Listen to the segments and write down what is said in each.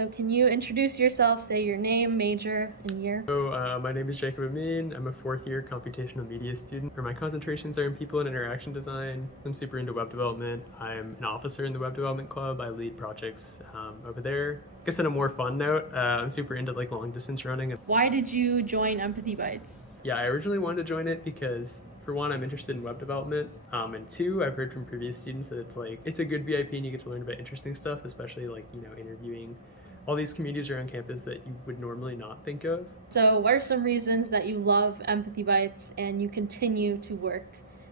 So can you introduce yourself, say your name, major, and year? My name is Jacob Amin. I'm a fourth year computational media student. My concentrations are in people and interaction design. I'm super into web development. I'm an officer in the web development club. I lead projects over there. I guess on a more fun note, I'm super into like long distance running. Why did you join Empathy Bytes? Yeah, I originally wanted to join it because for one, I'm interested in web development, and two, I've heard from previous students that it's a good VIP and you get to learn about interesting stuff, especially like interviewing all these communities around campus that you would normally not think of. So what are some reasons that you love Empathy Bytes and you continue to work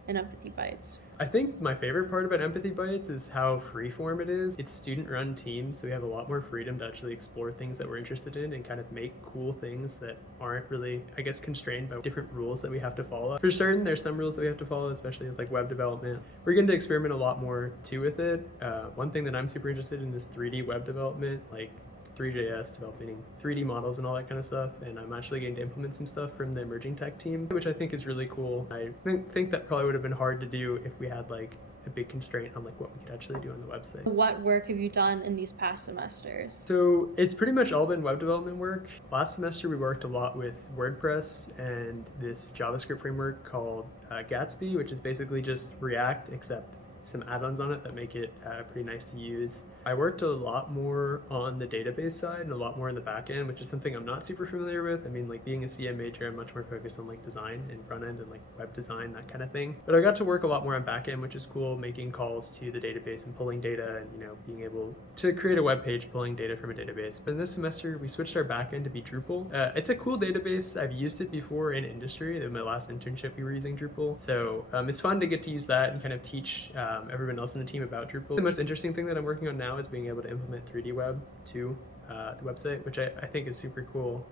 in Empathy Bytes? I think my favorite part about Empathy Bytes is how freeform it is. It's student-run teams, so we have a lot more freedom to actually explore things that we're interested in and kind of make cool things that aren't really, I guess, constrained by different rules that we have to follow. For certain, there's some rules that we have to follow, especially with like web development. We're getting to experiment a lot more too with it. One thing that I'm super interested in is 3D web development, like 3JS, developing 3D models and all that kind of stuff, and I'm actually getting to implement some stuff from the emerging tech team, which I think is really cool. I think that probably would have been hard to do if we had like a big constraint on like what we could actually do on the website. What work have you done in these past semesters? So it's pretty much all been web development work. Last semester we worked a lot with WordPress and this JavaScript framework called Gatsby, which is basically just React except some add-ons on it that make it pretty nice to use. I worked a lot more on the database side and a lot more in the back end, which is something I'm not super familiar with. I mean, like being a CM major, I'm much more focused on like design and front end and like web design, that kind of thing. But I got to work a lot more on back end, which is cool, making calls to the database and pulling data and, being able to create a web page pulling data from a database. But in this semester, we switched our back end to be Drupal. It's a cool database. I've used it before in industry. In my last internship, we were using Drupal. So it's fun to get to use that and kind of teach everyone else in the team about Drupal. The most interesting thing that I'm working on now is being able to implement 3D web to the website, which I think is super cool.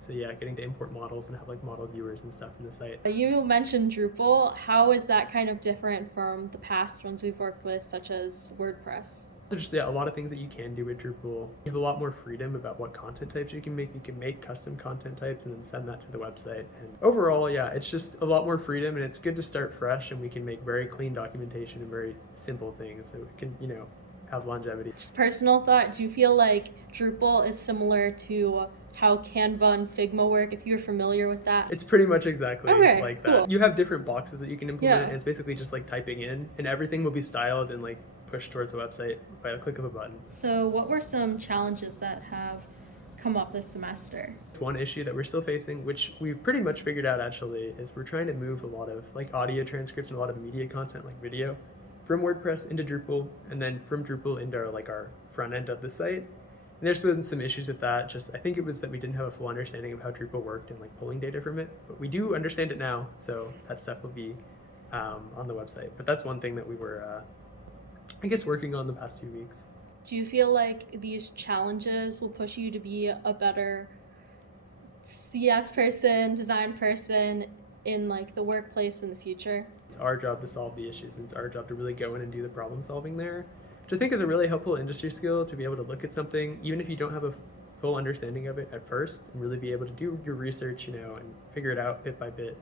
So yeah, getting to import models and have like model viewers and stuff in the site. You mentioned Drupal. How is that kind of different from the past ones we've worked with, such as WordPress? There's a lot of things that you can do with Drupal. You have a lot more freedom about what content types you can make. You can make custom content types and then send that to the website. And overall, yeah, it's just a lot more freedom, and it's good to start fresh, and we can make very clean documentation and very simple things so it can, have longevity. Just personal thought, do you feel like Drupal is similar to how Canva and Figma work, if you're familiar with that? It's pretty much exactly like cool. that. You have different boxes that you can implement, Yeah. and it's basically just like typing in, and everything will be styled and like pushed towards the website by a click of a button. So what were some challenges that have come up this semester? One issue that we're still facing, which we pretty much figured out actually, is we're trying to move a lot of like audio transcripts and a lot of media content like video from WordPress into Drupal, and then from Drupal into our front end of the site. And there's been some issues with that. I think it was that we didn't have a full understanding of how Drupal worked and like pulling data from it, but we do understand it now, so that stuff will be on the website. But that's one thing that we were, I guess, working on the past few weeks. Do you feel like these challenges will push you to be a better CS person, design person in like the workplace in the future? It's our job to solve the issues, and it's our job to really go in and do the problem solving there, which I think is a really helpful industry skill, to be able to look at something, even if you don't have a full understanding of it at first, and really be able to do your research, and figure it out bit by bit,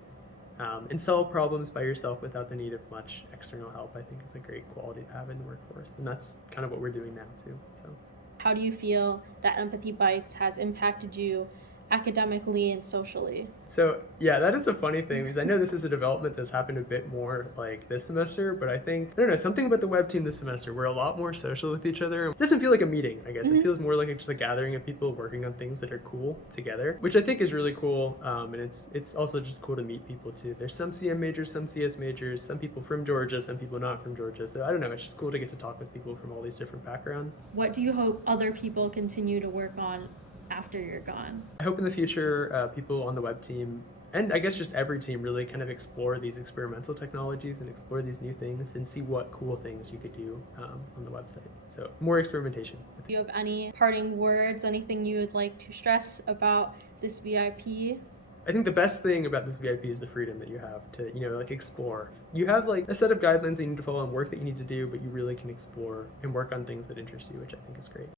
and solve problems by yourself without the need of much external help. I think is a great quality to have in the workforce, and that's kind of what we're doing now too. So, how do you feel that Empathy Bytes has impacted you academically and socially? So yeah, that is a funny thing, because I know this is a development that's happened a bit more like this semester, but I don't know, something about the web team this semester, we're a lot more social with each other. It doesn't feel like a meeting, I guess. It feels more like just a gathering of people working on things that are cool together, which I think is really cool. And it's also just cool to meet people too. There's some CM majors, some CS majors, some people from Georgia, some people not from Georgia. So I don't know, it's just cool to get to talk with people from all these different backgrounds. What do you hope other people continue to work on after you're gone? I hope in the future people on the web team, and I guess just every team, really kind of explore these experimental technologies and explore these new things and see what cool things you could do on the website. So more experimentation. Do you have any parting words, anything you would like to stress about this VIP? I think the best thing about this VIP is the freedom that you have to, explore. You have like a set of guidelines that you need to follow and work that you need to do, but you really can explore and work on things that interest you, which I think is great.